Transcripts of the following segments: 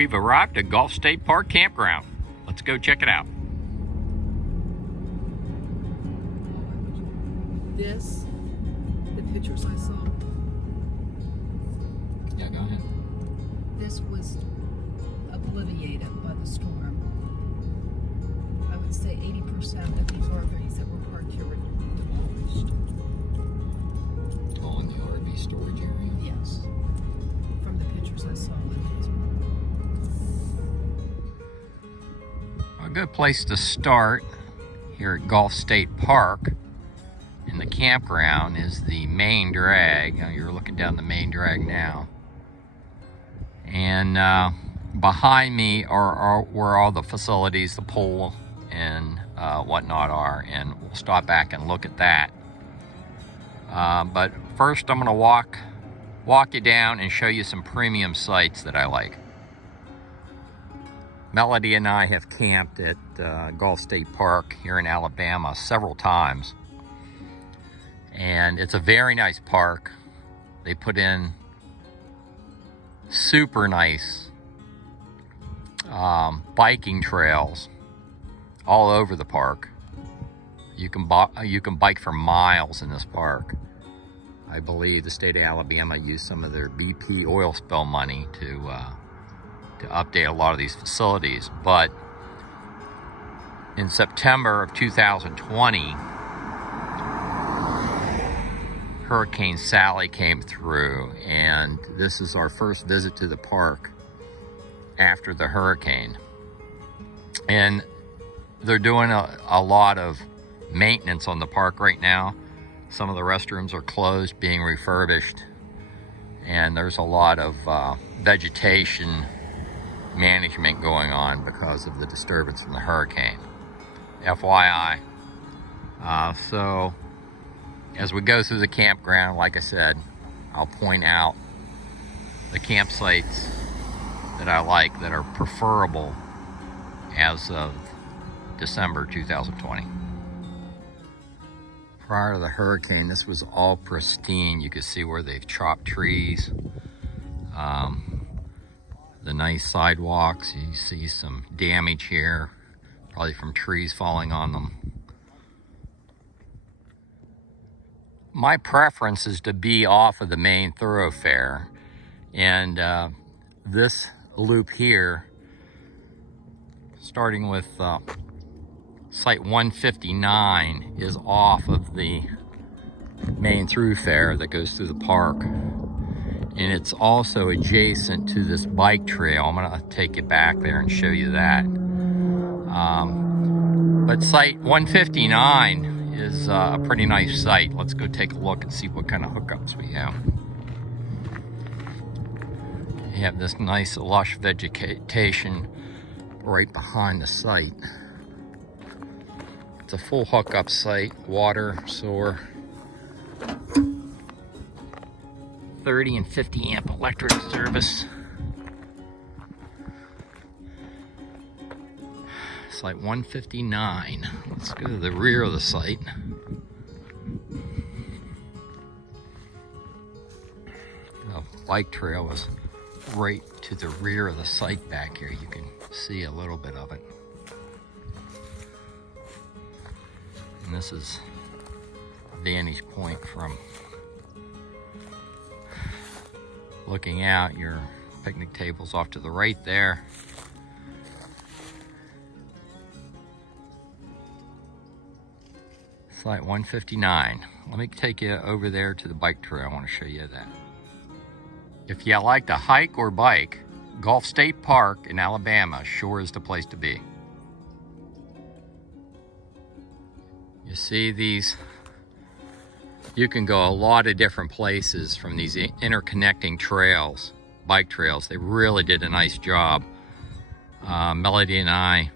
We've arrived at Gulf State Park Campground. Let's go check it out. This, the pictures I saw, Yeah, go ahead. this was obliterated by the storm. I would say 80% of these RVs that were parked here were demolished. All in the RV storage area. Yes. From the pictures I saw on Facebook. A good place to start here at Gulf State Park in the campground is the main drag. You're looking down the main drag now. And behind me are where all the facilities, the pool and whatnot are. And we'll stop back and look at that. But first I'm gonna walk you down and show you some premium sites that I like. Melody and I have camped at Gulf State Park here in Alabama several times. And it's a very nice park. They put in super nice biking trails all over the park. You can bike for miles in this park. I believe the state of Alabama used some of their BP oil spill money to update a lot of these facilities. But in September of 2020, Hurricane Sally came through, and this is our first visit to the park after the hurricane. And they're doing a lot of maintenance on the park right now. Some of the restrooms are closed, being refurbished, and there's a lot of vegetation management going on because of the disturbance from the hurricane. FYI. So as we go through the campground, like I said, I'll point out the campsites that I like that are preferable as of December 2020. Prior to the hurricane, this was all pristine. You could see where they've chopped trees. The nice sidewalks, you see some damage here, probably from trees falling on them. My preference is to be off of the main thoroughfare, and this loop here, starting with Site 159, is off of the main thoroughfare that goes through the park. And it's also adjacent to this bike trail. I'm gonna take you back there and show you that. But Site 159 is a pretty nice site. Let's go take a look and see what kind of hookups we have. You have this nice lush vegetation right behind the site. It's a full hookup site, water, sewer, 30 and 50 amp electric service. Site 159. Let's go to the rear of the site. The bike trail is right to the rear of the site back here. You can see a little bit of it. And this is a vantage point from looking out. Your picnic table's off to the right there. Site 159. Let me take you over there to the bike trail. I want to show you that. If you like to hike or bike, Gulf State Park in Alabama sure is the place to be. You see these, you can go a lot of different places from these interconnecting trails, bike trails. They really did a nice job. Melody and I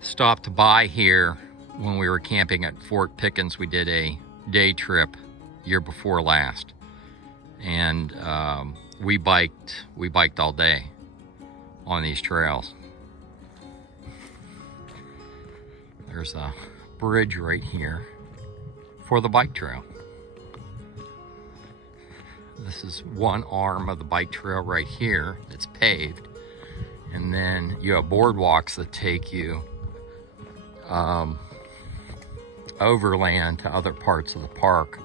stopped by here when we were camping at Fort Pickens. We did a day trip year before last, and we biked all day on these trails. There's a bridge right here for the bike trail. This is one arm of the bike trail right here that's paved. And then you have boardwalks that take you overland to other parts of the park.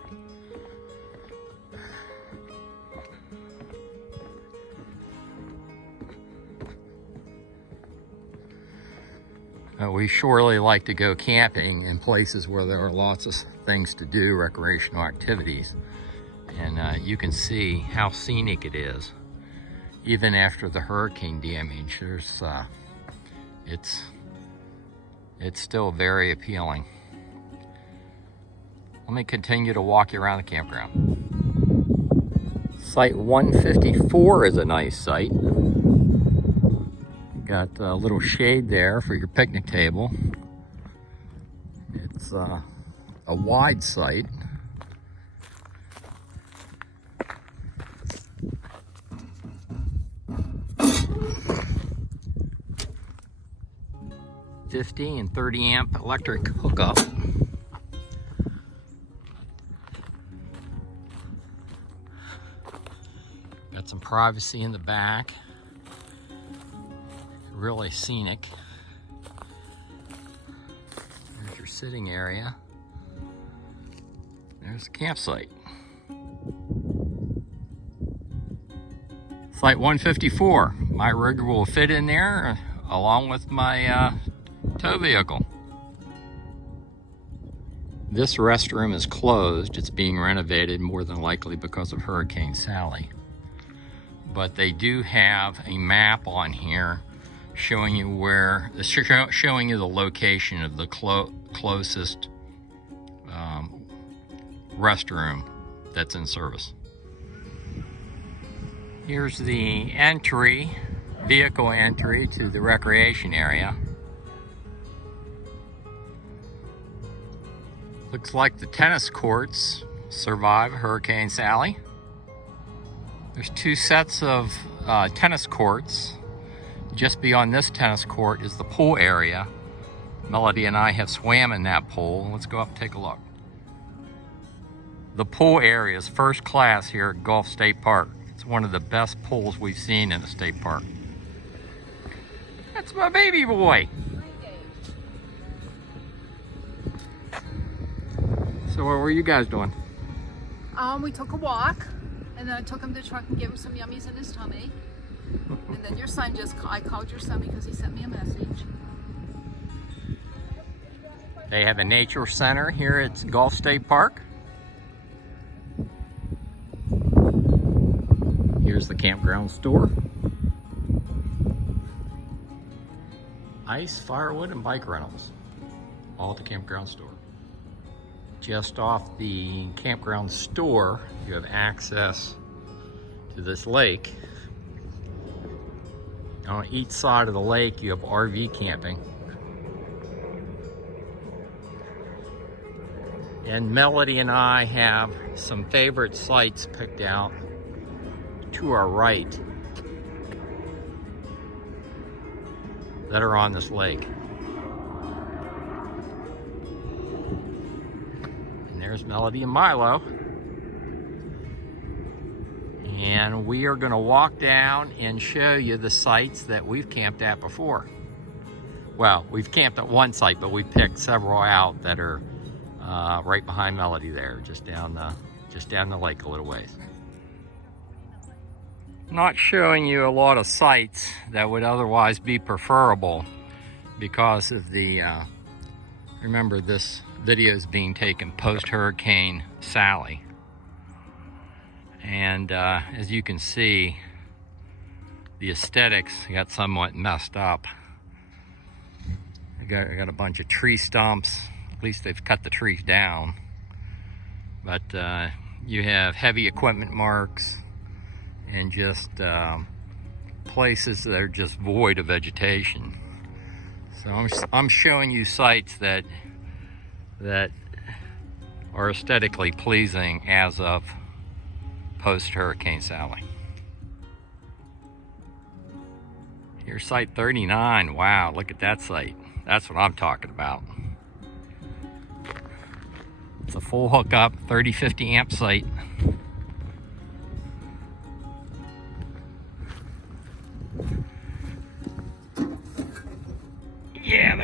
We surely like to go camping in places where there are lots of things to do, recreational activities. And you can see how scenic it is. Even after the hurricane damage, there's, it's still very appealing. Let me continue to walk you around the campground. Site 154 is a nice site. Got a little shade there for your picnic table. It's a wide site. $50 and 30 amp electric hookup. Got some privacy in the back. Really scenic. There's your sitting area. There's the campsite. Site 154. My rig will fit in there along with my tow vehicle. This restroom is closed. It's being renovated, more than likely because of Hurricane Sally. But they do have a map on here showing you showing you the location of the closest restroom that's in service. Here's the entry, vehicle entry to the recreation area. Looks like the tennis courts survived Hurricane Sally. There's two sets of tennis courts. Just beyond this tennis court is the pool area. Melody and I have swam in that pool. Let's go up and take a look. The pool area is first class here at Gulf State Park. It's one of the best pools we've seen in a state park. That's my baby boy. So what were you guys doing? We took a walk, and then I took him to the truck and gave him some yummies in his tummy. And then your son I called your son because he sent me a message. They have a nature center here at Gulf State Park. Here's the campground store. Ice, firewood, and bike rentals. All at the campground store. Just off the campground store, you have access to this lake. On each side of the lake, you have RV camping. And Melody and I have some favorite sites picked out to our right that are on this lake. And there's Melody and Milo. And we are going to walk down and show you the sites that we've camped at before. Well, we've camped at one site, but we picked several out that are right behind Melody there, just down the lake a little ways. Not showing you a lot of sites that would otherwise be preferable because of the, remember this video is being taken post-Hurricane Sally. And as you can see, the aesthetics got somewhat messed up. I got a bunch of tree stumps. At least they've cut the trees down. But you have heavy equipment marks and just places that are just void of vegetation. So I'm showing you sites that are aesthetically pleasing as of post-Hurricane Sally. Here's site 39. Wow, look at that site. That's what I'm talking about. It's a full hookup, 30-50 amp site.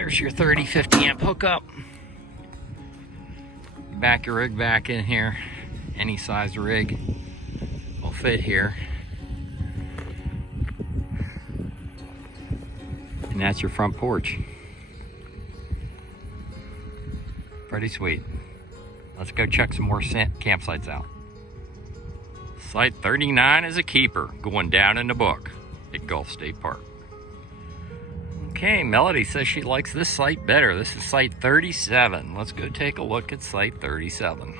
There's your 30-50 amp hookup. You back your rig back in here. Any size rig will fit here. And that's your front porch. Pretty sweet. Let's go check some more campsites out. Site 39 is a keeper, going down in the book at Gulf State Park. Okay, Melody says she likes this site better. This is site 37. Let's go take a look at site 37.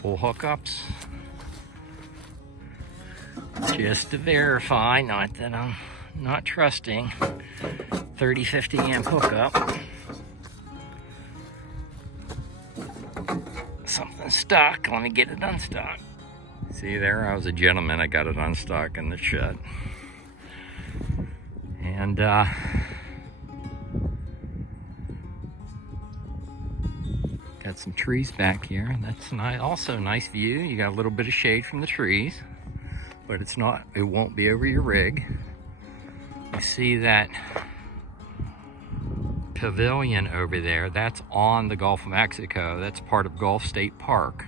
Full hookups. Just to verify, not that I'm not trusting. 30-50 amp hookup. Something stuck. Let me get it unstuck. See there, I was a gentleman. I got it unstuck in the shed. And got some trees back here. That's nice. Also a nice view. You got a little bit of shade from the trees, but it's not. It won't be over your rig. You see that pavilion over there, that's on the Gulf of Mexico. That's part of Gulf State Park.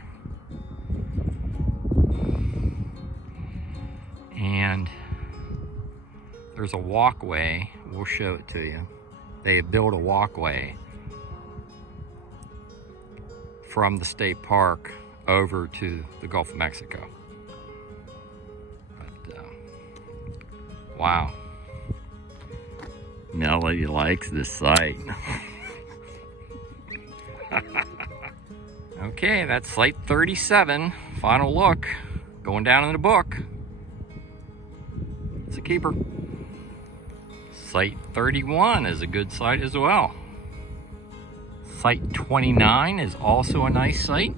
And there's a walkway. We'll show it to you. They built a walkway from the state park over to the Gulf of Mexico. But, wow. Melody likes this site. Okay, that's site 37. Final look. Going down in the book. It's a keeper. Site 31 is a good site as well. Site 29 is also a nice site.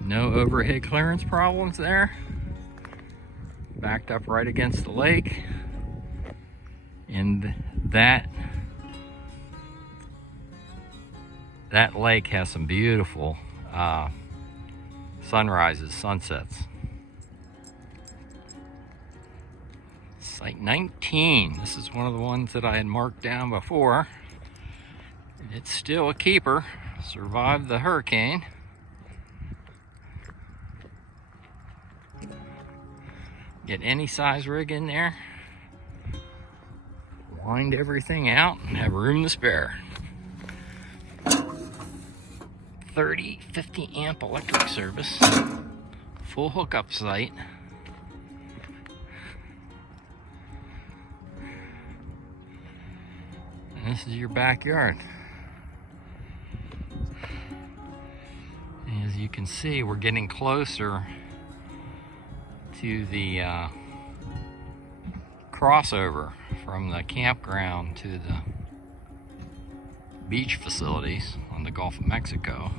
No overhead clearance problems there. Backed up right against the lake. And that lake has some beautiful sunrises, sunsets. Site 19, this is one of the ones that I had marked down before. It's still a keeper, survived the hurricane. Get any size rig in there. Wind everything out and have room to spare. 30-50 amp electric service. Full hookup site. And this is your backyard. As you can see, we're getting closer to the crossover from the campground to the beach facilities on the Gulf of Mexico.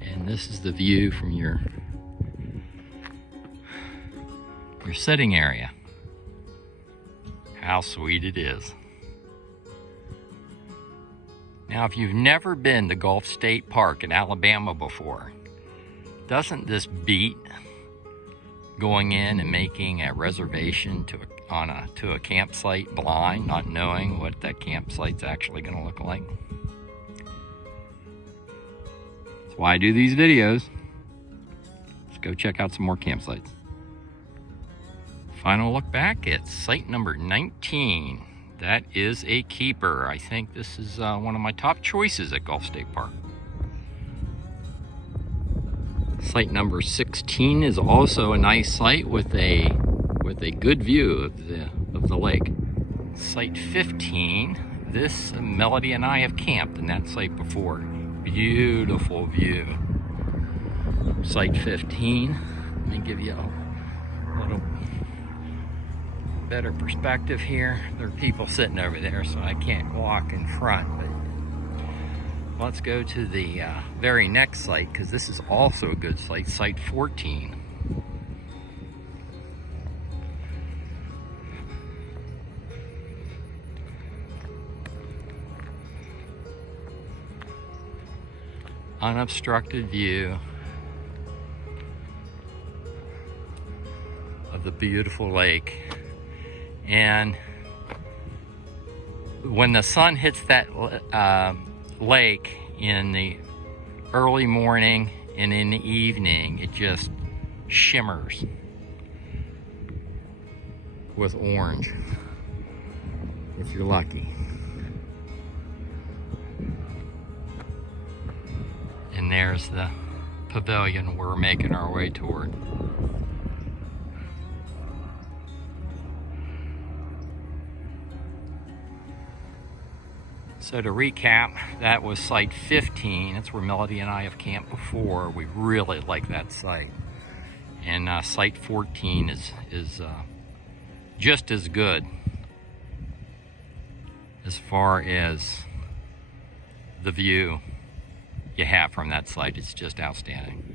And this is the view from your sitting area. How sweet it is. Now, if you've never been to Gulf State Park in Alabama before, doesn't this beat going in and making a reservation to a campsite blind, not knowing what that campsite's actually going to look like? That's why I do these videos. Let's go check out some more campsites. Final look back at site number 19. That is a keeper. I think this is one of my top choices at Gulf State Park. Site number 16 is also a nice site with a good view of the lake. Site 15, this Melody and I have camped in that site before. Beautiful view. Site 15. Let me give you a little better perspective here. There are people sitting over there, so I can't walk in front, but let's go to the very next site, because this is also a good site, site 14. unobstructed view of the beautiful lake. And when the sun hits that lake in the early morning and in the evening, it just shimmers with orange, if you're lucky. And there's the pavilion we're making our way toward. So to recap, that was site 15. That's where Melody and I have camped before. We really like that site. And site 14 is just as good as far as the view you have from that site. It's just outstanding.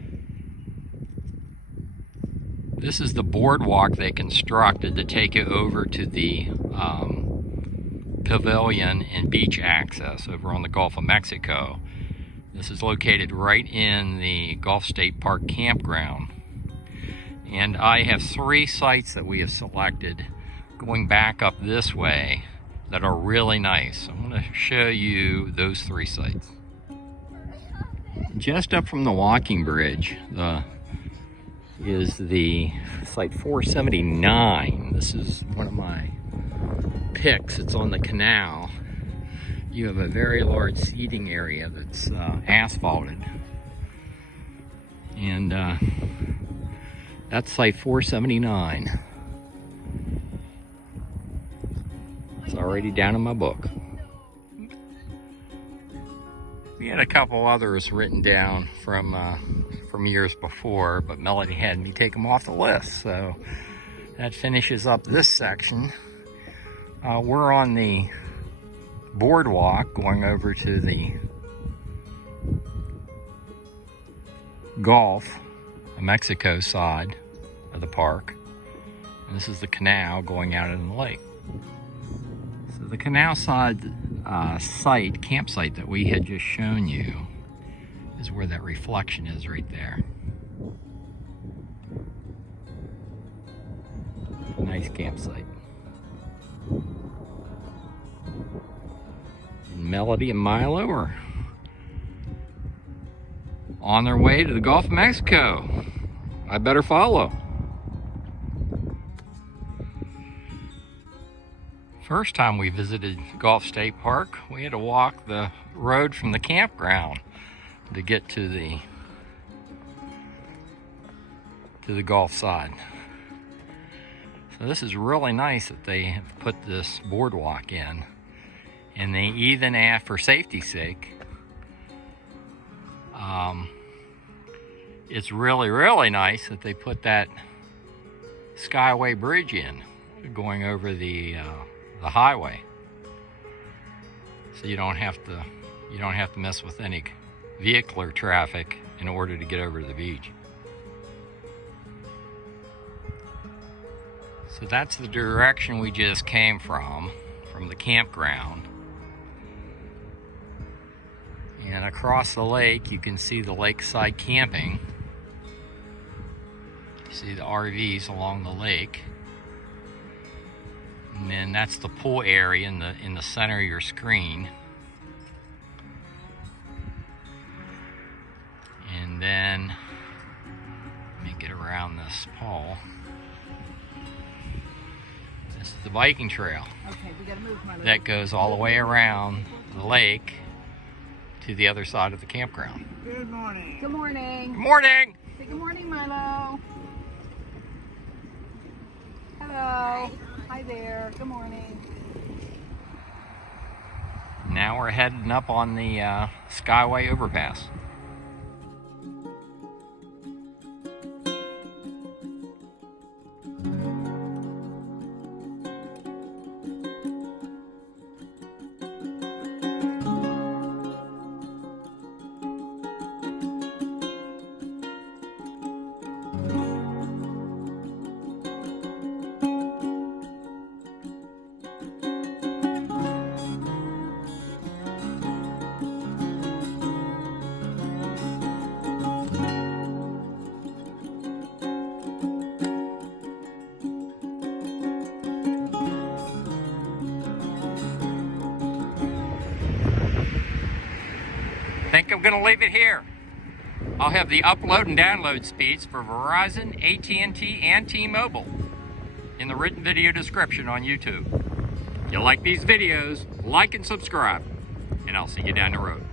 This is the boardwalk they constructed to take you over to the pavilion and beach access over on the Gulf of Mexico. This is located right in the Gulf State Park campground. And I have 3 sites that we have selected going back up this way that are really nice. I'm going to show you those 3 sites. Just up from the walking bridge is the site 479. This is one of my picks. It's on the canal. You have a very large seating area that's asphalted. And that's site 479. It's already down in my book. We had a couple others written down from years before, but Melody had me take them off the list. So that finishes up this section. We're on the boardwalk going over to the Gulf of Mexico side of the park. And this is the canal going out in the lake. So the canal side campsite that we had just shown you is where that reflection is right there. Nice campsite. And Melody and Milo are on their way to the Gulf of Mexico. I better follow. First time we visited Gulf State Park, we had to walk the road from the campground to get to the Gulf side. So this is really nice that they have put this boardwalk in, and they even, for safety's sake, it's really nice that they put that Skyway bridge in, going over the highway, so you don't have to mess with any vehicular traffic in order to get over to the beach. So that's the direction we just came from the campground. And across the lake, you can see the lakeside camping. You see the RVs along the lake. And then that's the pool area in the center of your screen. And then, let me get around this pole. This is the biking trail. Okay, we gotta move, my that goes all the way around the lake to the other side of the campground. Good morning. Good morning. Good morning! Say good morning, Milo. Hello. Hi there. Good morning. Now we're heading up on the Skyway overpass. think I'm going to leave it here. I'll have the upload and download speeds for Verizon, AT&T, and T-Mobile in the written video description on YouTube. If you like these videos, like and subscribe, and I'll see you down the road.